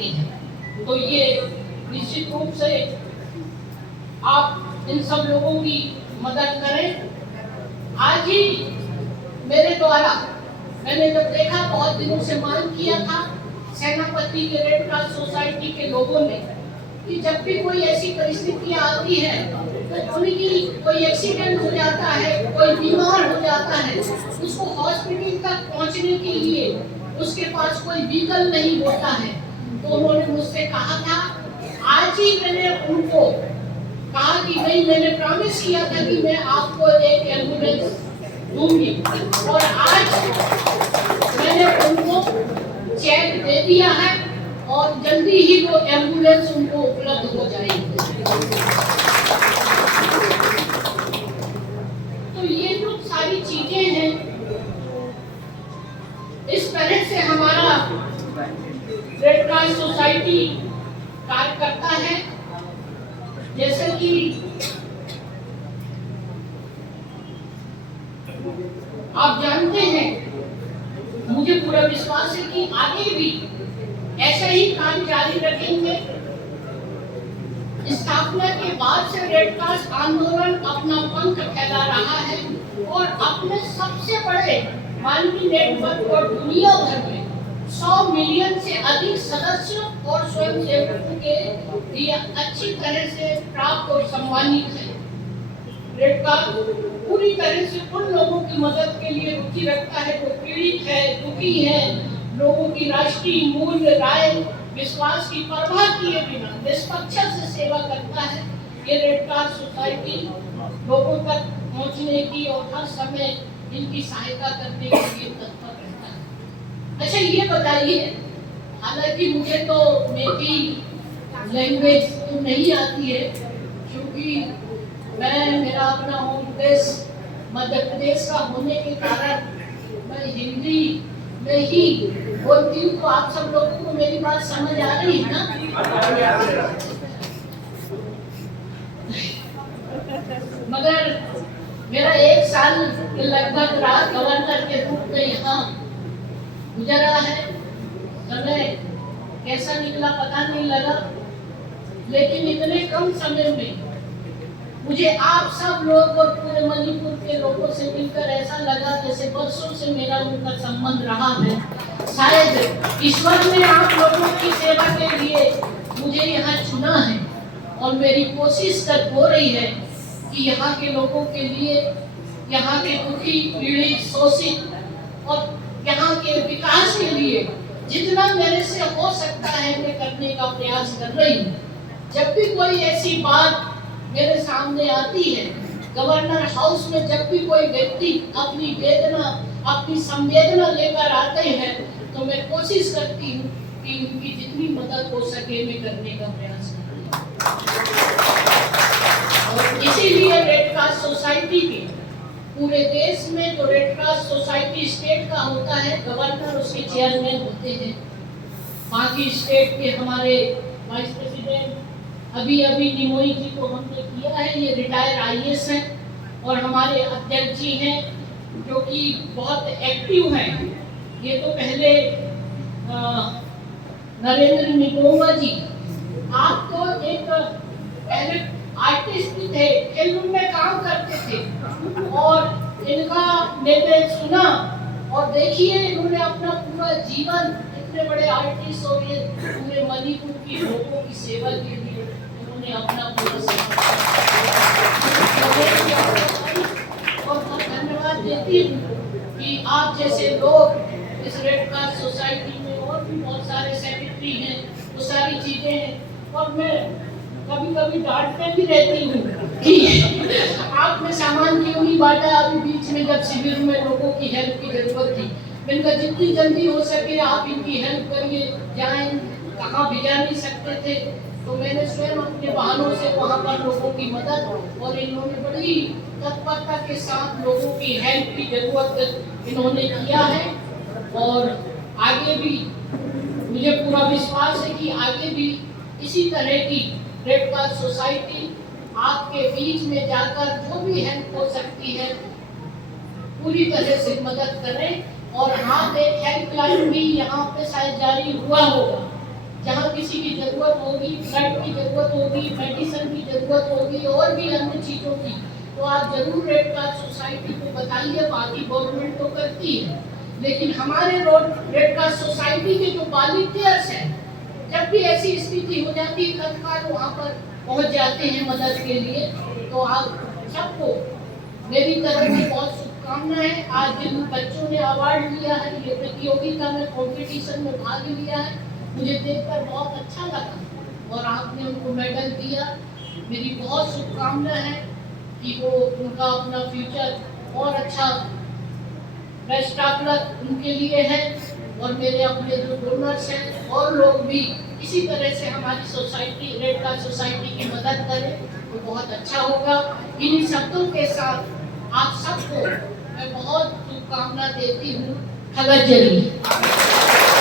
करती हैं। तो ये निश्चित रूप से आप इन सब लोगों की मदद करें। आज ही मेरे द्वारा मैंने जब देखा, बहुत दिनों से मांग किया था सेनापति के रेड क्रॉस सोसाइटी के लोगों ने, कि जब भी कोई ऐसी परिस्थितियां आती है तो उनकी कोई एक्सीडेंट हो जाता है, कोई बीमार हो जाता है, उसको हॉस्पिटल तक पहुंचने के लिए उसके पास कोई व्हीकल नहीं होता है, तो उन्होंने मुझसे कहा था। आज ही मैंने उनको कहा कि नहीं, मैंने प्रॉमिस किया था कि मैं आपको एक एम्बुलेंस दूंगी, और आज मैंने उनको चेक दे दिया है और जल्दी ही वो एम्बुलेंस उनको उपलब्ध हो जाएगी। तो ये जो सारी चीजें हैं, इस तरह से हमारा रेड क्रॉस सोसाइटी कार्य करता है। जैसे कि आप जानते हैं, मुझे पूरा विश्वास है कि आगे भी ऐसा ही काम जारी रखेंगे। स्थापना के बाद से रेड क्रॉस आंदोलन अपना पंख फैला रहा है और अपने सबसे बड़े मानवीय नेटवर्क और दुनिया भर में 100 मिलियन से अधिक सदस्यों और स्वयंसेवकों के लिए अच्छी तरह से प्राप्त और सम्मानित है। रेड क्रॉस पूरी तरह से उन लोगों की मदद के लिए रुचि रखता है जो पीड़ित है, दुखी है, लोगों की राष्ट्रीय मूल्य, राय, विश्वास की परवाह किए बिना निष्पक्षता से सेवा करता है। ये रेड क्रॉस सोसाइटी लोगों तक पहुंचने की और हर समय इनकी सहायता करने के लिए तत्पर रहता है। अच्छा, ये बताइए, हालांकि मुझे तो मेरी लैंग्वेज तो नहीं आती है, क्योंकि मेरा अपना होम देश मध्य प्रदेश का होने के कारण मैं हिंदी में ही बोलती हूँ। तो आप सब लोगों को मेरी बात समझ आ रही है ना? मगर मेरा 1 साल के लगभग रहा गवर्नर के रूप में यहाँ गुजरा है। समय कैसा निकला पता नहीं लगा, लेकिन इतने कम समय में मुझे आप सब लोग और पूरे मणिपुर के लोगों से मिलकर ऐसा लगा जैसे वर्षों से मेरा उनका संबंध रहा है। शायद ईश्वर ने आप लोगों की सेवा के लिए मुझे यहाँ चुना है, और मेरी कोशिश हो रही है कि यहाँ के लोगों के लिए, यहाँ के दुखी, पीड़ित, शोषित और यहाँ के विकास के लिए जितना मेरे से हो सकता है मैं करने का प्रयास कर रही हूँ। जब भी कोई ऐसी बात मेरे सामने आती है, गवर्नर हाउस में जब भी कोई व्यक्ति अपनी वेदना, अपनी संवेदना लेकर आते हैं, तो मैं कोशिश करती हूँ कि उनकी जितनी मदद हो सके मैं करने का प्रयास करती हूँ। और इसीलिए रेड क्रॉस सोसाइटी के पूरे देश में जो रेड क्रॉस सोसाइटी स्टेट का होता है, गवर्नर उसके चेयरमैन होते हैं। बाकी स्टेट के हमारे वाइस प्रेसिडेंट अभी निमोई जी को हमने किया है, ये रिटायर IAS हैं, और हमारे अध्यक्ष जी हैं जो कि बहुत एक्टिव हैं। ये तो पहले नरेंद्र निगोमा जी, आप तो एक पहले आर्टिस्ट भी थे, फिल्म में काम करते थे, और इनका निर्णय सुना और देखिए इन्होंने अपना पूरा जीवन इतने बड़े आर्टिस्ट और ये पूरे मणिपुर की लोगों की सेवा के लिए उन्होंने अपना पूरा और बहुत धन्यवाद देती हूँ कि आप जैसे लोग इस रेड क्रॉस सोसाइटी में, और भी बहुत सारे सेक्रेटरी हैं, वो सारी चीजें हैं। और मैं कभी कभी डांटते भी रहती हूँ कि आपने सामान क्यों नहीं बांटा अभी बीच में, जब शिविर में लोगों की हेल्प की जरूरत थी। इनका जितनी जल्दी हो सके आप इनकी हेल्प करिए, जहाँ कहाँ भिजा नहीं सकते थे तो मैंने स्वयं अपने वाहनों से वहाँ पर लोगों की मदद, और इन्होंने बड़ी तत्परता के साथ लोगों की हेल्प की जरूरत इन्होंने किया है। और आगे भी मुझे पूरा विश्वास है कि आगे भी इसी तरह की रेड क्रॉस सोसाइटी आपके बीच में जाकर जो भी हेल्प हो सकती है पूरी तरह से मदद करें। और हाँ, एक हेल्पलाइन भी यहाँ पे शायद जारी हुआ होगा, जहाँ किसी की जरूरत होगी, ब्लड की जरूरत होगी, मेडिसिन की जरूरत होगी और भी अन्य चीजों की, तो आप जरूर रेड क्रॉस सोसाइटी को बताइए। बाकी गवर्नमेंट तो करती है, लेकिन हमारे रेड क्रॉस सोसाइटी के जो वॉलंटियर्स हैं, जब भी ऐसी स्थिति हो जाती है तत्काल वहाँ पर पहुँच जाते हैं मदद के लिए। तो आप सबको मेरी तरफ से बहुत शुभकामनाएं। आज जिन बच्चों ने अवार्ड लिया है, ये प्रतियोगिता में कंपटीशन में भाग लिया है, मुझे देखकर बहुत अच्छा लगा और आपने उनको मेडल दिया। मेरी बहुत शुभकामना है कि वो उनका अपना फ्यूचर और अच्छा, बेस्ट ऑफ लक उनके लिए है। और मेरे अपने जो डोनर्स हैं और लोग भी इसी तरह से हमारी सोसाइटी, रेड क्रॉस सोसाइटी की मदद करें तो बहुत अच्छा होगा। इन्हीं शब्दों के साथ आप सबको मैं बहुत शुभकामना देती हूँ। खबर जरिए।